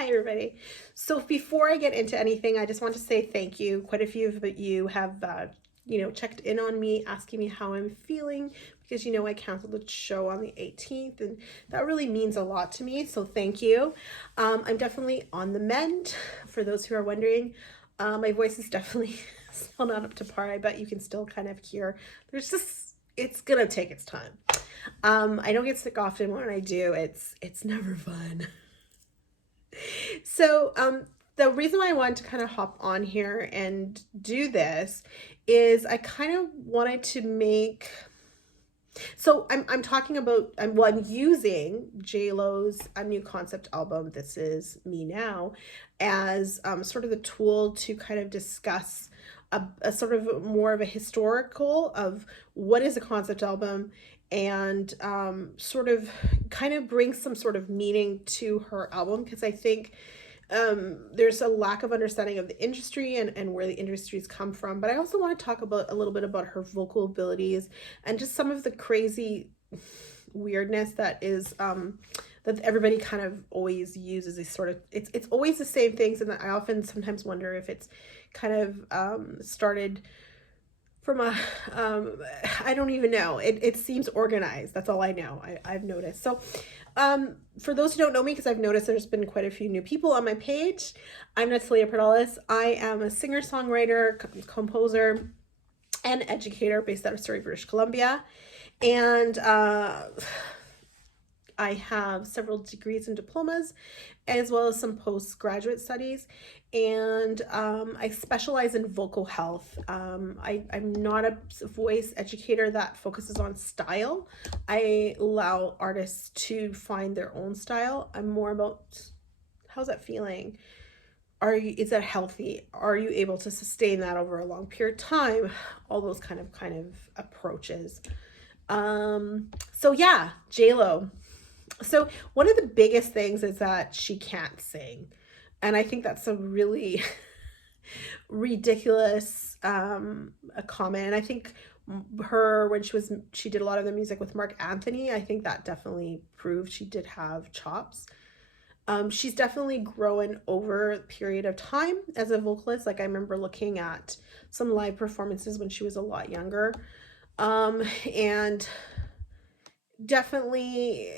Hi, everybody. So before I get into anything, I just want to say thank you. Quite a few of you have, checked in on me, asking me how I'm feeling because I canceled the show on the 18th, and that really means a lot to me. So thank you. I'm definitely on the mend. For those who are wondering, my voice is definitely still not up to par. I bet you can still kind of hear. It's gonna take its time. I don't get sick often. When I do, it's never fun. So, the reason why I wanted to kind of hop on here and do this is I kind of wanted to make. So I'm talking about I'm using J Lo's a new concept album. This is Me Now, as sort of the tool to kind of discuss a sort of more of a historical of what is a concept album, and sort of kind of bring some sort of meaning to her album, because I think there's a lack of understanding of the industry and where the industries come from. But I also want to talk about a little bit about her vocal abilities and just some of the crazy weirdness that is that everybody kind of always uses. These sort of it's always the same things, and I often sometimes wonder if it's kind of started from a I don't even know. It seems organized. That's all I know. I've noticed. So for those who don't know me, because I've noticed there's been quite a few new people on my page, I'm Natalia Perdalis. I am a singer-songwriter, composer, and educator based out of Surrey, British Columbia. And I have several degrees and diplomas, as well as some postgraduate studies, and I specialize in vocal health. I'm not a voice educator that focuses on style. I allow artists to find their own style. I'm more about, how's that feeling? Is that healthy? Are you able to sustain that over a long period of time? All those kind of approaches. So yeah, J-Lo. So one of the biggest things is that she can't sing. And I think that's a really ridiculous a comment. And I think her, when she did a lot of the music with Mark Anthony, I think that definitely proved she did have chops. She's definitely grown over a period of time as a vocalist. Like, I remember looking at some live performances when she was a lot younger. And definitely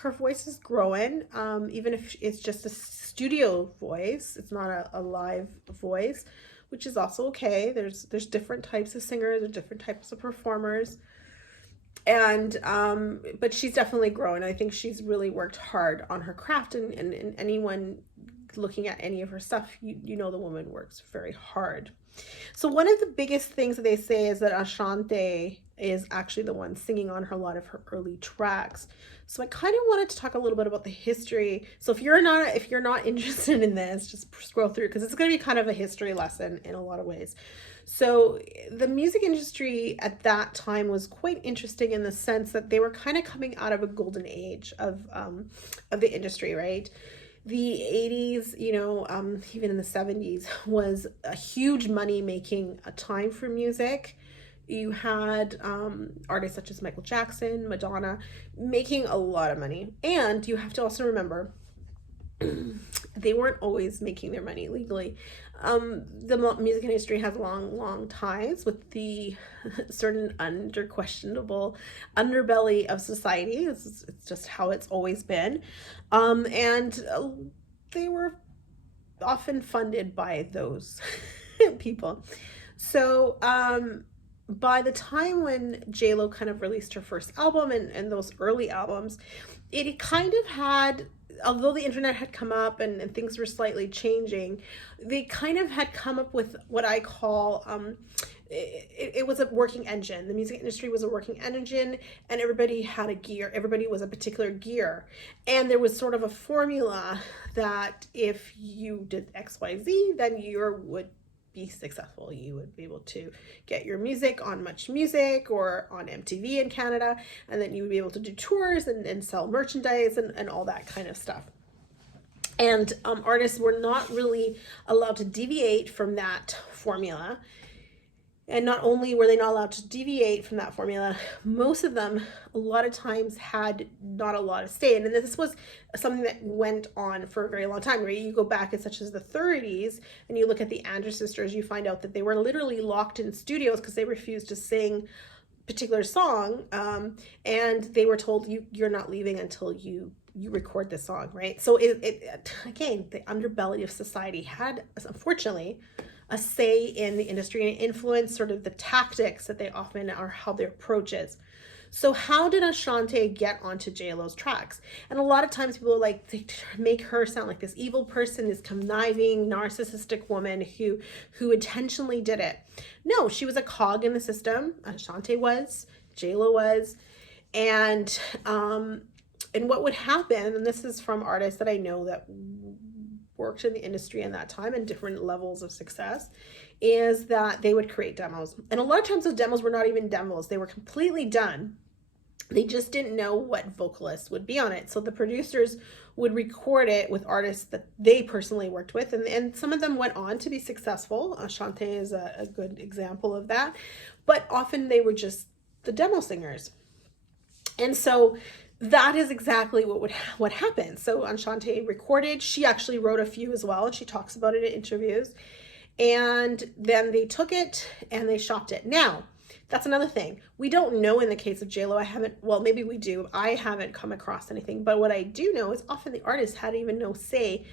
her voice is growing, even if it's just a studio voice. It's not a live voice, which is also okay. There's different types of singers or different types of performers, and but she's definitely grown. I think she's really worked hard on her craft, and anyone looking at any of her stuff, you know the woman works very hard. So one of the biggest things that they say is that Ashante is actually the one singing on a lot of her early tracks. So I kind of wanted to talk a little bit about the history. So if you're not interested in this, just scroll through, because it's going to be kind of a history lesson in a lot of ways. So the music industry at that time was quite interesting in the sense that they were kind of coming out of a golden age of the industry, right? The 80s, even in the 70s, was a huge money making a time for music. You had artists such as Michael Jackson, Madonna, making a lot of money. And you have to also remember, they weren't always making their money legally. The music industry has long ties with the certain questionable underbelly of society. It's just how it's always been. And they were often funded by those people. So by the time when J-Lo kind of released her first album and those early albums, it kind of had, although the internet had come up and things were slightly changing, they kind of had come up with what I call, it was a working engine. The music industry was a working engine, and everybody had a gear. Everybody was a particular gear. And there was sort of a formula that if you did XYZ, then you would be successful. You would be able to get your music on Much Music or on MTV in Canada, and then you would be able to do tours and sell merchandise and all that kind of stuff. And artists were not really allowed to deviate from that formula. And not only were they not allowed to deviate from that formula, most of them, a lot of times, had not a lot of say. And this was something that went on for a very long time, right? You go back as such as the 30s and you look at the Andrews sisters, you find out that they were literally locked in studios because they refused to sing a particular song. And they were told, you're not leaving until you record this song, right? So again, the underbelly of society had, unfortunately, a say in the industry and influence sort of the tactics that they often are, how their approach is. So how did Ashanti get onto J-Lo's tracks? And a lot of times people like, they make her sound like this evil person, this conniving, narcissistic woman who intentionally did it. No, she was a cog in the system. Ashanti was, J-Lo was. And what would happen, and this is from artists that I know that worked in the industry in that time and different levels of success, is that they would create demos. And a lot of times those demos were not even demos. They were completely done. They just didn't know what vocalists would be on it. So the producers would record it with artists that they personally worked with. And some of them went on to be successful. Ashanti is a good example of that. But often they were just the demo singers. And so that is exactly what happened. So Ashanti recorded. She actually wrote a few as well, and she talks about it in interviews. And then they took it and they shopped it. Now, that's another thing. We don't know in the case of J-Lo. Well, maybe we do. I haven't come across anything. But what I do know is often the artists had even no say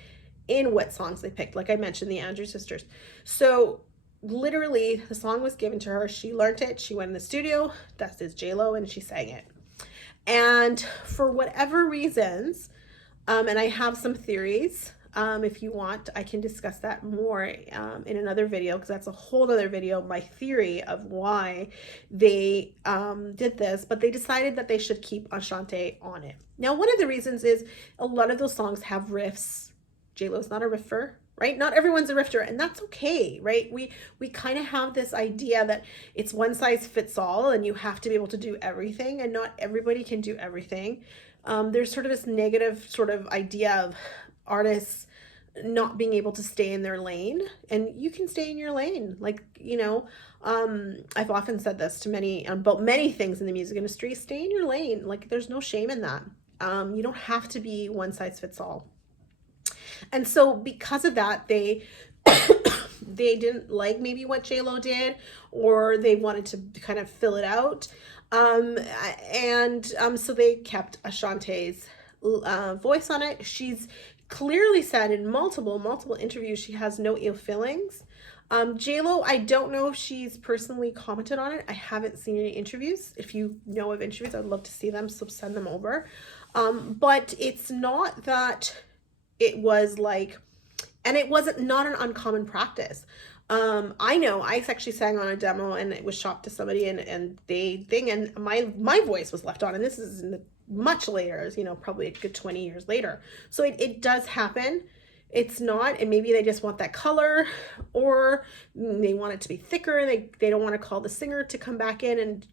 in what songs they picked. Like I mentioned, the Andrews sisters. So literally, the song was given to her. She learned it. She went in the studio. That's his J-Lo, and she sang it. And for whatever reasons, and I have some theories, if you want, I can discuss that more in another video, because that's a whole other video, my theory of why they did this, but they decided that they should keep Ashanti on it. Now, one of the reasons is a lot of those songs have riffs. J-Lo's not a riffer, right? Not everyone's a rifter, and that's okay, right? We kind of have this idea that it's one size fits all and you have to be able to do everything, and not everybody can do everything. There's sort of this negative sort of idea of artists not being able to stay in their lane, and you can stay in your lane. Like, I've often said this to about many things in the music industry: stay in your lane. Like, there's no shame in that. You don't have to be one size fits all. And so because of that, they didn't like maybe what J-Lo did, or they wanted to kind of fill it out. So they kept Ashanti's voice on it. She's clearly said in multiple interviews she has no ill feelings. J-Lo, I don't know if she's personally commented on it. I haven't seen any interviews. If you know of interviews, I'd love to see them, so send them over. But it's not that it was like, and it wasn't not an uncommon practice. I know I actually sang on a demo and it was shopped to somebody, and my voice was left on, and this is in the much later, probably a good 20 years later. So it does happen. It's not, and maybe they just want that color, or they want it to be thicker, and they don't want to call the singer to come back in and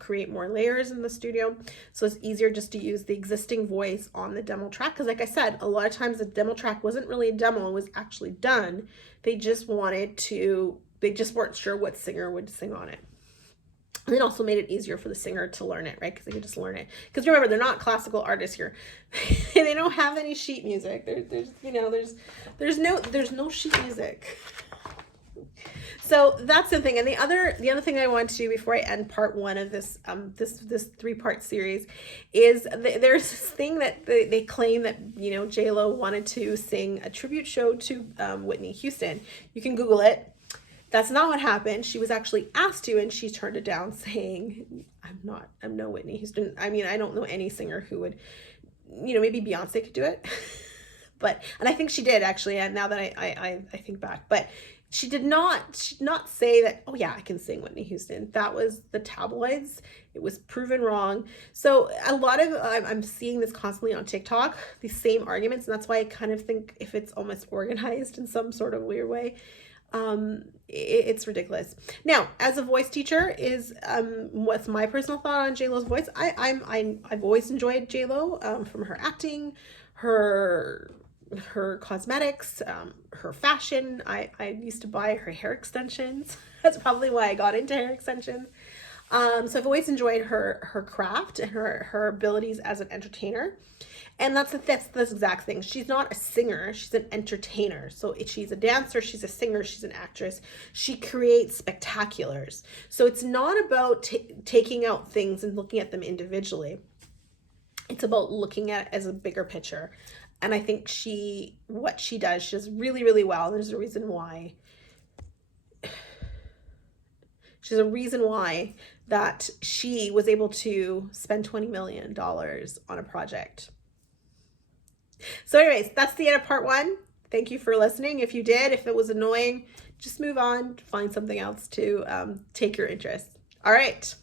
create more layers in the studio. So it's easier just to use the existing voice on the demo track, because like I said, a lot of times the demo track wasn't really a demo, it was actually done. They just weren't sure what singer would sing on it. And it also made it easier for the singer to learn it, right? Because they could just learn it. Because remember, they're not classical artists here. They don't have any sheet music. There's no sheet music. So that's the thing. And the other thing I want to do before I end part one of this this 3-part series is there's this thing that they claim that J-Lo wanted to sing a tribute show to Whitney Houston. You can Google it. That's not what happened. She was actually asked to, and she turned it down, saying, I'm no Whitney Houston. I mean, I don't know any singer who would, maybe Beyonce could do it. And I think she did, actually, and now that I think back. But she did not say that, oh yeah, I can sing Whitney Houston. That was the tabloids. It was proven wrong. So a lot of, I'm seeing this constantly on TikTok, these same arguments, and that's why I kind of think if it's almost organized in some sort of weird way, it's ridiculous. Now, as a voice teacher, what's my personal thought on J-Lo's voice? I've always enjoyed J-Lo, from her acting, her her cosmetics, her fashion. I used to buy her hair extensions. That's probably why I got into hair extensions. So I've always enjoyed her craft and her abilities as an entertainer. And that's the exact thing. She's not a singer, she's an entertainer. So she's a dancer, she's a singer, she's an actress. She creates spectaculars. So it's not about taking out things and looking at them individually. It's about looking at it as a bigger picture. And I think what she does really, really well. There's a reason why. She's a reason why that she was able to spend $20 million on a project. So anyways, that's the end of part 1. Thank you for listening. If you did, if it was annoying, just move on, find something else to take your interest. All right.